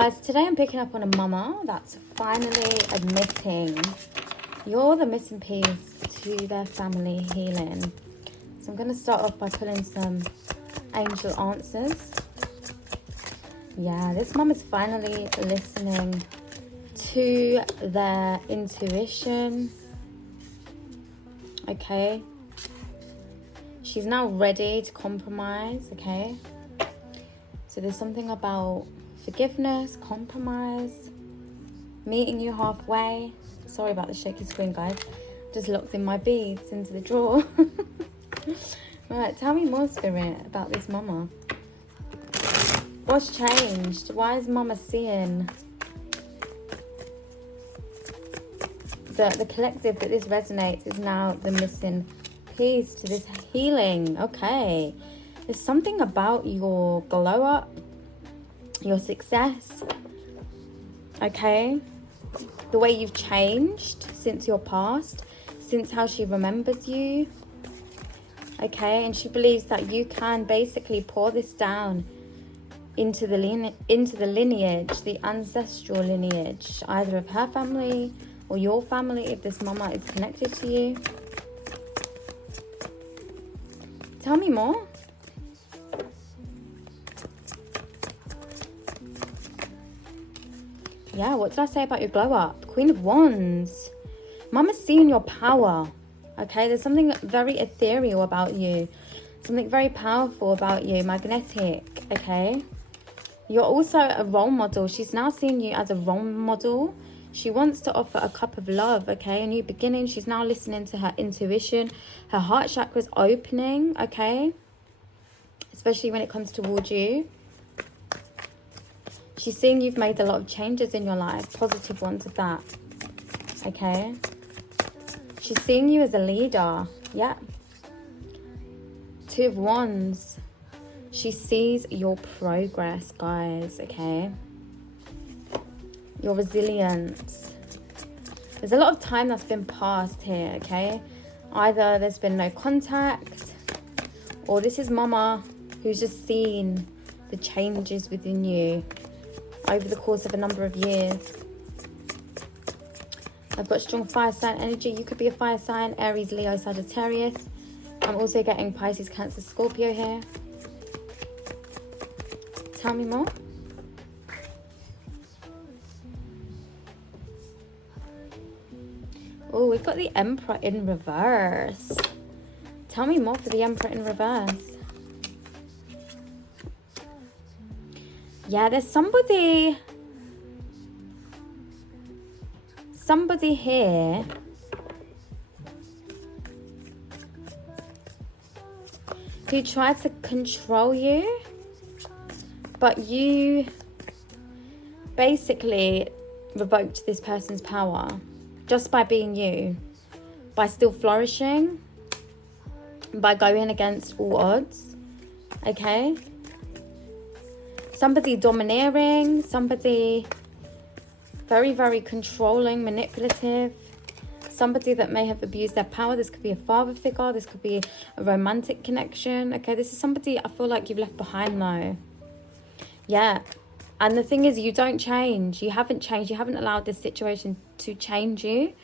Guys, today I'm picking up on a mama that's finally admitting you're the missing piece to their family healing. So I'm going to start off by pulling some angel answers. Yeah, this mum is finally listening to their intuition. Okay. She's now ready to compromise, okay? So there's something about forgiveness, compromise, meeting you halfway. Sorry about the shaky screen, guys. Just locked in my beads into the drawer. Right, tell me more, Spirit, about this mama. What's changed? Why is mama seeing the collective that this resonates is now the missing piece to this healing? Okay. There's something about your glow up, your success, okay? The way you've changed since your past, since how she remembers you, okay? And she believes that you can basically pour this down into the lineage, the ancestral lineage, either of her family or your family, if this mama is connected to you. Tell me more. Yeah, what did I say about your glow up? Queen of Wands. Mama's seeing your power. Okay, there's something very ethereal about you. Something very powerful about you. Magnetic. Okay. You're also a role model. She's now seeing you as a role model. She wants to offer a cup of love. Okay, a new beginning. She's now listening to her intuition. Her heart chakra's opening. Okay. Especially when it comes towards you. She's seeing you've made a lot of changes in your life, positive ones of that, okay? She's seeing you as a leader, yeah. Two of Wands. She sees your progress, guys, okay? Your resilience. There's a lot of time that's been passed here, okay? Either there's been no contact, or this is mama who's just seen the changes within you over the course of a number of years. I've got strong fire sign energy. You could be a fire sign, Aries, Leo, Sagittarius. I'm also getting Pisces, Cancer, Scorpio here. Tell me more. Oh, we've got the Emperor in reverse. Tell me more for the Emperor in reverse. Yeah, there's somebody here who tried to control you, but you basically revoked this person's power just by being you, by still flourishing, by going against all odds, okay? Somebody domineering, somebody very, very controlling, manipulative, somebody that may have abused their power. This could be a father figure, this could be a romantic connection, okay? This is somebody I feel like you've left behind though. Yeah, and the thing is, you don't change. You haven't changed. You haven't allowed this situation to change you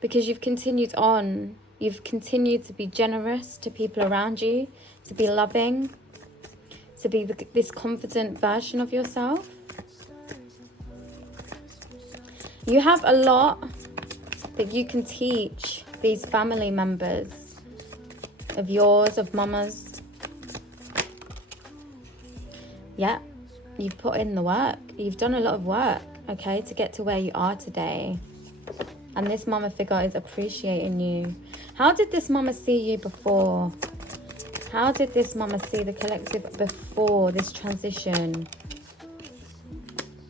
because you've continued on. You've continued to be generous to people around you, to be loving, to be this confident version of yourself. You have a lot that you can teach these family members of yours, of mamas. Yeah, you've put in the work. You've done a lot of work, okay, to get to where you are today. And this mama figure is appreciating you. How did this mama see you before? How did this mama see the collective before this transition?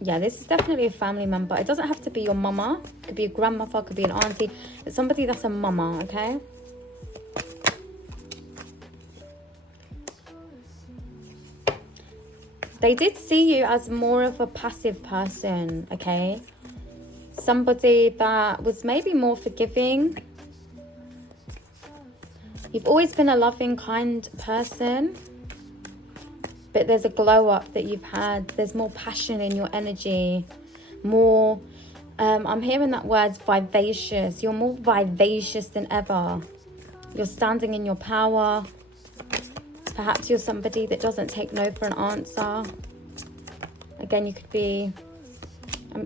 Yeah, this is definitely a family member. It doesn't have to be your mama. It could be a grandmother, it could be an auntie. It's somebody that's a mama, okay? They did see you as more of a passive person, okay? Somebody that was maybe more forgiving. You've always been a loving, kind person. But there's a glow up that you've had. There's more passion in your energy. More, I'm hearing that word vivacious. You're more vivacious than ever. You're standing in your power. Perhaps you're somebody that doesn't take no for an answer. Again, you could be,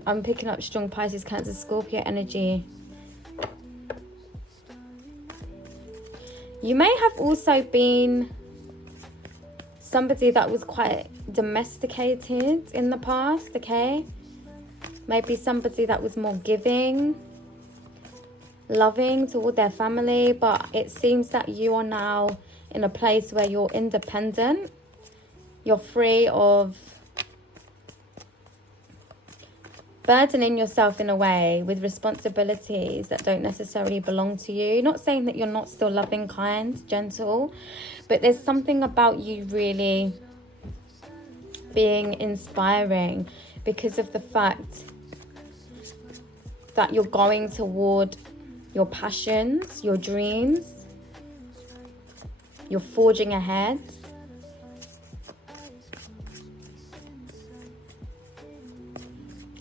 I'm picking up strong Pisces, Cancer, Scorpio energy. You may have also been somebody that was quite domesticated in the past, okay? Maybe somebody that was more giving, loving toward their family, but it seems that you are now in a place where you're independent. You're free of burdening yourself in a way with responsibilities that don't necessarily belong to you. Not saying that you're not still loving, kind, gentle, but there's something about you really being inspiring because of the fact that you're going toward your passions, your dreams. You're forging ahead.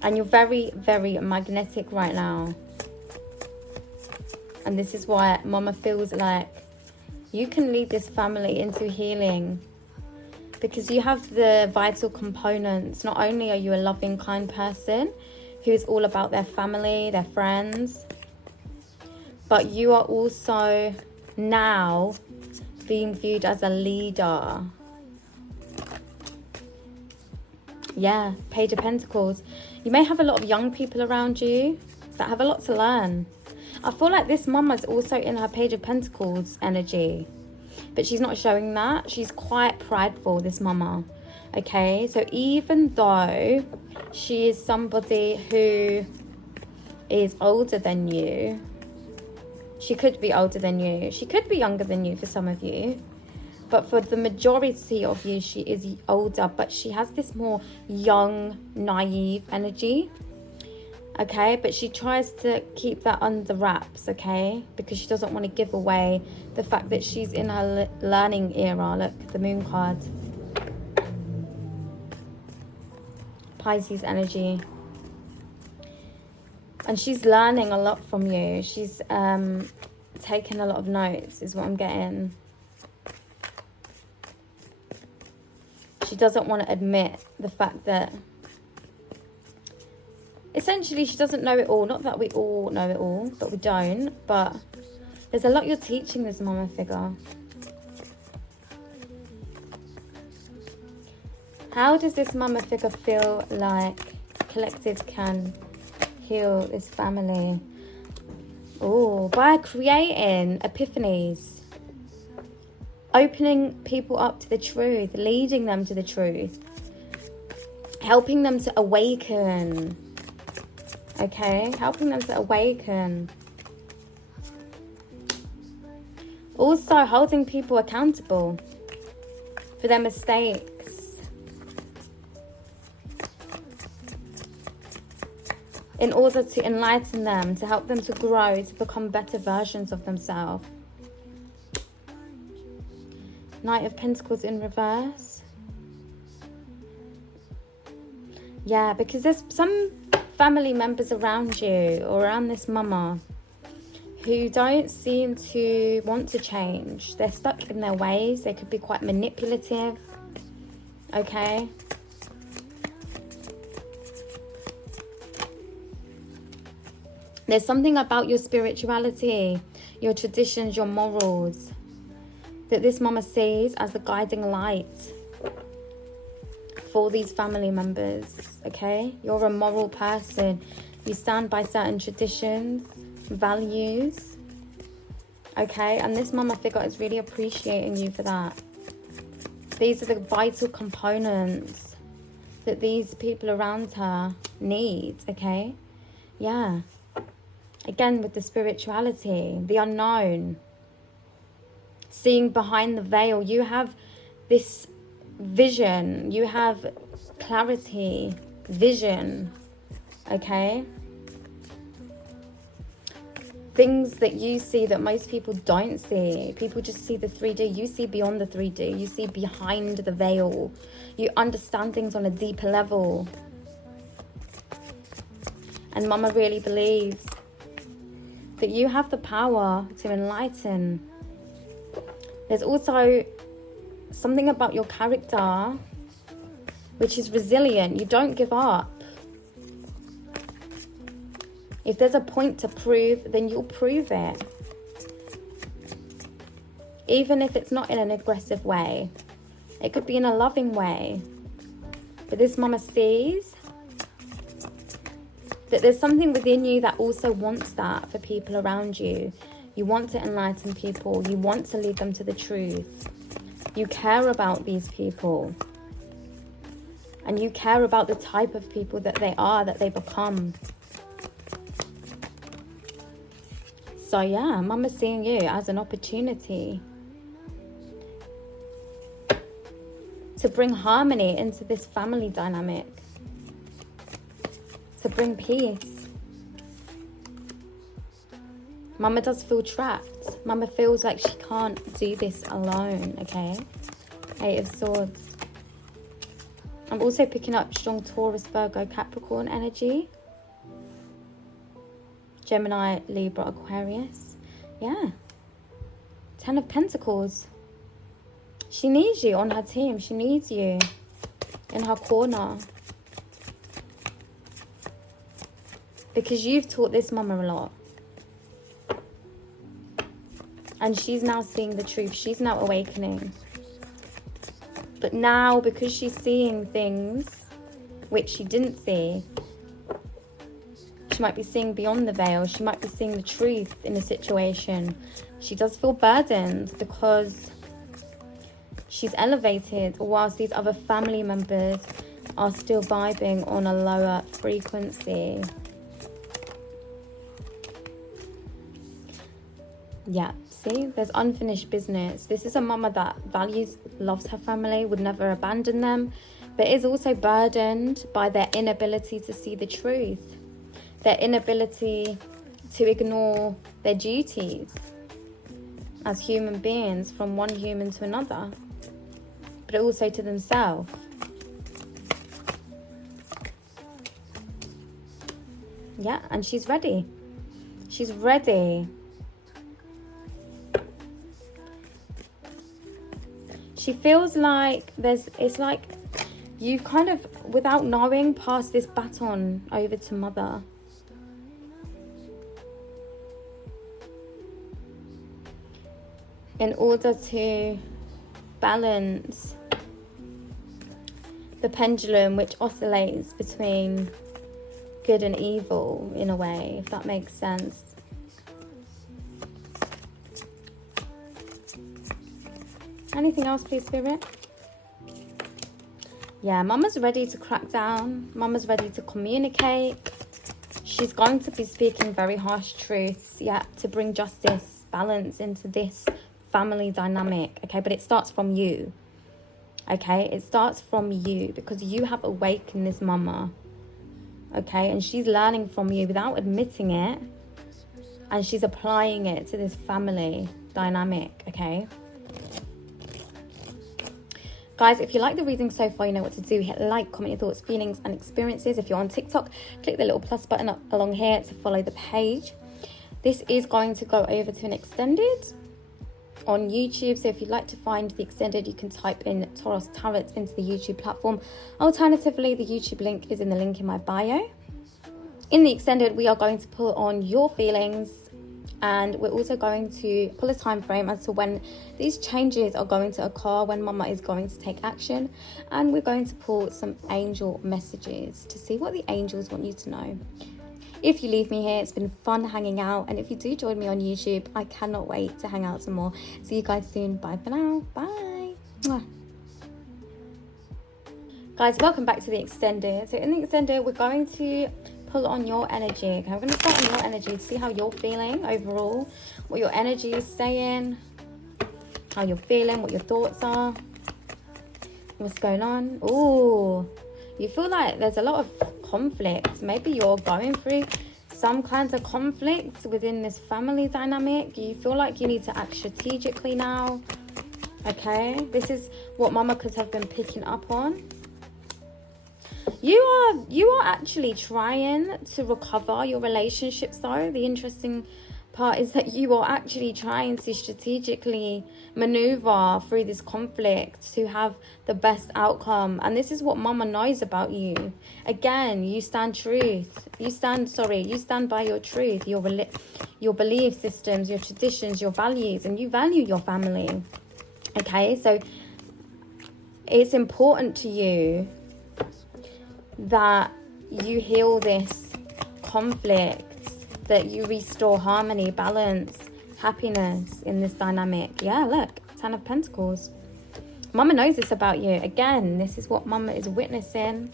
And you're very, very magnetic right now. And this is why Mama feels like you can lead this family into healing. Because you have the vital components. Not only are you a loving, kind person who is all about their family, their friends, but you are also now being viewed as a leader. Yeah, Page of Pentacles. You may have a lot of young people around you that have a lot to learn. I feel like this Mama's also in her Page of Pentacles energy, but she's not showing that. She's quite prideful, this Mama. Okay, so even though she is somebody who is older than you, she could be older than you, she could be younger than you for some of you, but for the majority of you, she is older, but she has this more young, naive energy. Okay, but she tries to keep that under wraps, okay, because she doesn't want to give away the fact that she's in her learning era. Look, the Moon card. Pisces energy. And she's learning a lot from you. She's taking a lot of notes, is what I'm getting. She doesn't want to admit the fact that essentially she doesn't know it all. Not that we all know it all, but we don't. But there's a lot you're teaching this Mama figure. How does this Mama figure feel like collective can heal this family? Oh, by creating epiphanies. Opening people up to the truth. Leading them to the truth. Helping them to awaken. Okay? Helping them to awaken. Also holding people accountable for their mistakes. In order to enlighten them, to help them to grow, to become better versions of themselves. Knight of Pentacles in reverse. Yeah, because there's some family members around you or around this Mama who don't seem to want to change. They're stuck in their ways. They could be quite manipulative. Okay? There's something about your spirituality, your traditions, your morals, that this Mama sees as the guiding light for these family members, okay? You're a moral person. You stand by certain traditions, values, okay? And this Mama figure is really appreciating you for that. These are the vital components that these people around her need, okay? Yeah. Again, with the spirituality, the unknown, seeing behind the veil. You have this vision, you have clarity, vision, okay? things that you see that most people don't see. People just see the 3D. You see beyond the 3D. You see behind the veil. You understand things on a deeper level. And Mama really believes that you have the power to enlighten. There's also something about your character which is resilient. You don't give up. If there's a point to prove, then you'll prove it. Even if it's not in an aggressive way. It could be in a loving way. But this Mama sees that there's something within you that also wants that for people around you. You want to enlighten people. You want to lead them to the truth. You care about these people. And you care about the type of people that they are, that they become. So yeah, Mama's seeing you as an opportunity to bring harmony into this family dynamic. To bring peace. Mama does feel trapped. Mama feels like she can't do this alone, okay? 8 of Swords. I'm also picking up strong Taurus, Virgo, Capricorn energy. Gemini, Libra, Aquarius. Yeah. 10 of Pentacles. She needs you on her team. She needs you in her corner. Because you've taught this Mama a lot. And she's now seeing the truth. She's now awakening. But now, because she's seeing things which she didn't see, she might be seeing beyond the veil. She might be seeing the truth in a situation. She does feel burdened because she's elevated, whilst these other family members are still vibing on a lower frequency. Yeah, see, there's unfinished business. This is a Mama that values, loves her family, would never abandon them, but is also burdened by their inability to see the truth, their inability to ignore their duties as human beings from one human to another, but also to themselves. Yeah, and she's ready. She's ready. She feels like it's like you've kind of, without knowing, passed this baton over to Mother. In order to balance the pendulum which oscillates between good and evil, in a way, if that makes sense. Anything else, please, Spirit? Yeah, Mama's ready to crack down. Mama's ready to communicate. She's going to be speaking very harsh truths, yeah, to bring justice, balance into this family dynamic, okay? But it starts from you, okay? It starts from you because you have awakened this Mama, okay? And she's learning from you without admitting it, and she's applying it to this family dynamic, okay? Guys, if you like the reading so far, you know what to do. Hit like, comment your thoughts, feelings, and experiences. If you're on TikTok, click the little plus button up along here to follow the page. This is going to go over to an extended on YouTube. So if you'd like to find the extended, you can type in Toros Tarot into the YouTube platform. Alternatively, the YouTube link is in the link in my bio. In the extended, we are going to pull on your feelings, and we're also going to pull a time frame as to when these changes are going to occur, when Mama is going to take action, and we're going to pull some angel messages to see what the angels want you to know. If you leave me here, it's been fun hanging out, and if you do join me on YouTube, I cannot wait to hang out some more. See you guys soon. Bye for now. Bye. Mwah. Guys, welcome back to the extended. So in the extended, we're going to pull on your energy. Okay, I'm going to start on your energy to see how you're feeling overall, what your energy is saying, how you're feeling, what your thoughts are, what's going on. Ooh, you feel like there's a lot of conflict. Maybe you're going through some kinds of conflict within this family dynamic. You feel like you need to act strategically now. Okay, this is what Mama could have been picking up on. You are actually trying to recover your relationships though. The interesting part is that you are actually trying to strategically maneuver through this conflict to have the best outcome. And this is what Mama knows about you. Again, you stand you stand by your truth, your belief systems, your traditions, your values, and you value your family. Okay, so it's important to you that you heal this conflict, that you restore harmony, balance, happiness in this dynamic. Yeah, look, 10 of Pentacles. Mama knows this about you. Again, this is what Mama is witnessing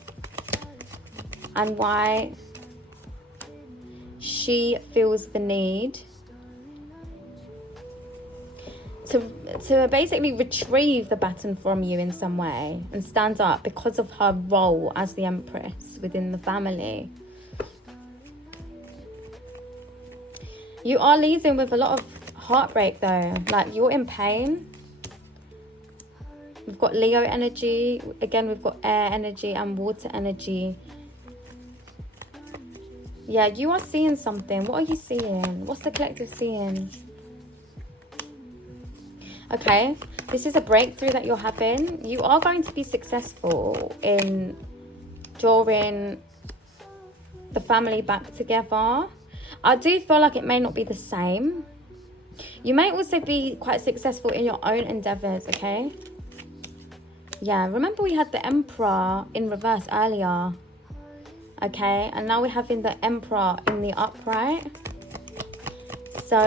and why she feels the need to basically retrieve the baton from you in some way and stand up because of her role as the Empress within the family. You are leading with a lot of heartbreak though, like you're in pain. We've got Leo energy, again we've got air energy and water energy. Yeah, you are seeing something. What are you seeing? What's the collective seeing? Okay, this is a breakthrough that you're having. You are going to be successful in drawing the family back together. I do feel like it may not be the same. You may also be quite successful in your own endeavors, okay? Yeah, remember we had the Emperor in reverse earlier. Okay, and now we're having the Emperor in the upright. So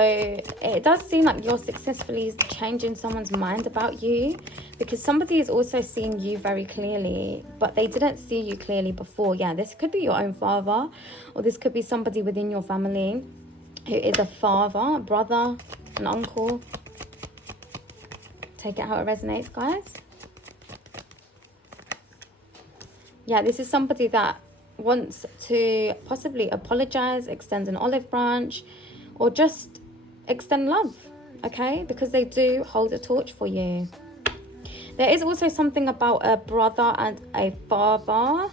it does seem like you're successfully changing someone's mind about you, because somebody is also seeing you very clearly, but they didn't see you clearly before. Yeah, this could be your own father, or this could be somebody within your family who is a father, brother, an uncle. Take it how it resonates, guys. Yeah, this is somebody that wants to possibly apologize, extend an olive branch, or just extend love, okay? Because they do hold a torch for you. There is also something about a brother and a father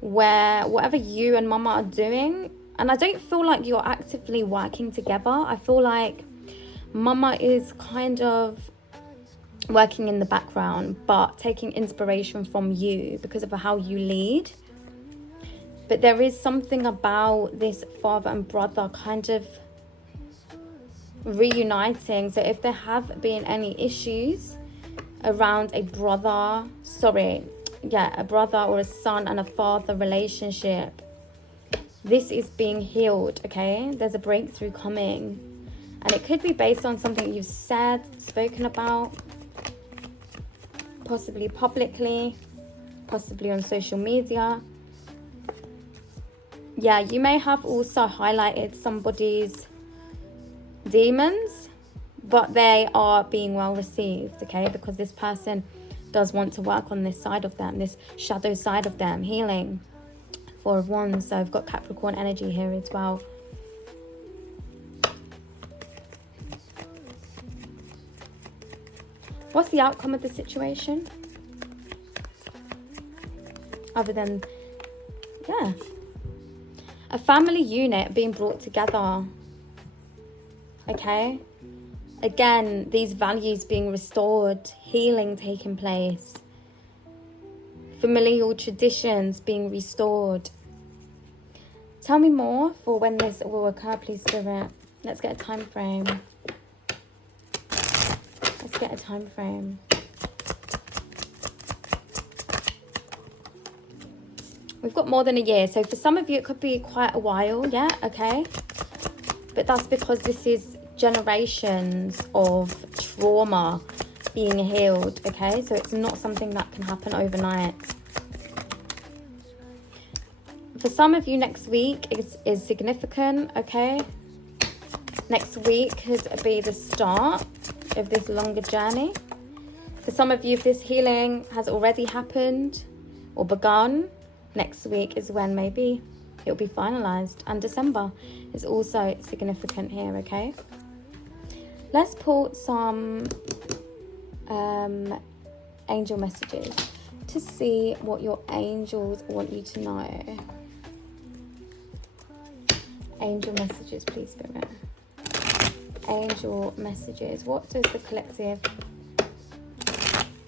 where whatever you and Mama are doing, and I don't feel like you're actively working together. I feel like Mama is kind of working in the background, but taking inspiration from you because of how you lead. But there is something about this father and brother kind of reuniting. So if there have been any issues around a brother or a son and a father relationship, this is being healed, okay? There's a breakthrough coming. And it could be based on something you've said, spoken about, possibly publicly, possibly on social media. Yeah, you may have also highlighted somebody's demons, but they are being well received, okay? Because this person does want to work on this side of them, this shadow side of them, healing. Four of Wands, so I've got Capricorn energy here as well. What's the outcome of the situation? Other than, yeah, a family unit being brought together, okay? Again, these values being restored, healing taking place, familial traditions being restored. Tell me more for when this will occur, please, Spirit. Let's get a time frame. Let's get a time frame. We've got more than a year. So for some of you, it could be quite a while. Yeah, okay. But that's because this is generations of trauma being healed, okay? So it's not something that can happen overnight. For some of you, next week is significant, okay? Next week could be the start of this longer journey. For some of you, if this healing has already happened or begun, next week is when maybe it'll be finalized. And December is also significant here, okay? Let's pull some angel messages to see what your angels want you to know. Angel messages, please, Spirit. Angel messages. What does the collective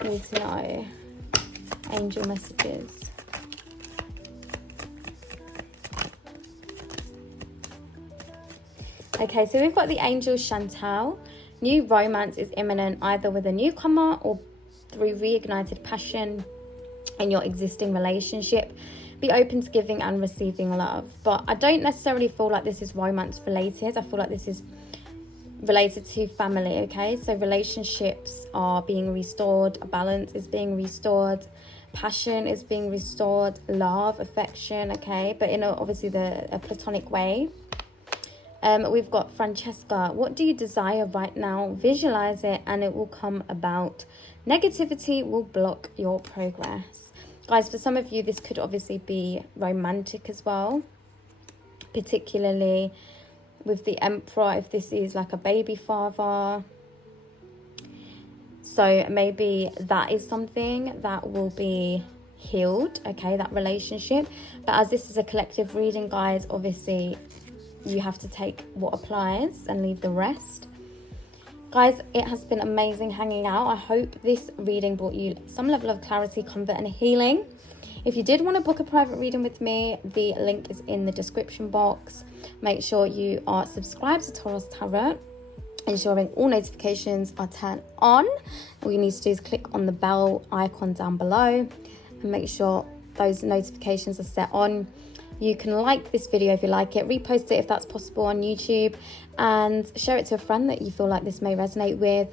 need to know? Angel messages. Okay, so we've got the angel Chantal. New romance is imminent, either with a newcomer or through reignited passion in your existing relationship. Be open to giving and receiving love. But I don't necessarily feel like this is romance related. I feel like this is related to family, okay? So relationships are being restored, a balance is being restored, passion is being restored, love, affection, okay? But in obviously a platonic way. We've got Francesca. What do you desire right now? Visualize it and it will come about. Negativity will block your progress. Guys, for some of you, this could obviously be romantic as well. Particularly with the Emperor, if this is like a baby father. So maybe that is something that will be healed, okay, that relationship. But as this is a collective reading, guys, obviously you have to take what applies and leave the rest. Guys, it has been amazing hanging out. I hope this reading brought you some level of clarity, comfort and healing. If you did want to book a private reading with me, the link is in the description box. Make sure you are subscribed to Toros Tarot, ensuring all notifications are turned on. All you need to do is click on the bell icon down below and make sure those notifications are set on. You can like this video if you like it, repost it if that's possible on YouTube, and share it to a friend that you feel like this may resonate with.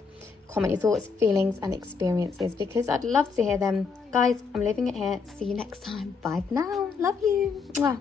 Comment your thoughts, feelings and experiences because I'd love to hear them. Guys, I'm leaving it here. See you next time. Bye for now. Love you. Mwah.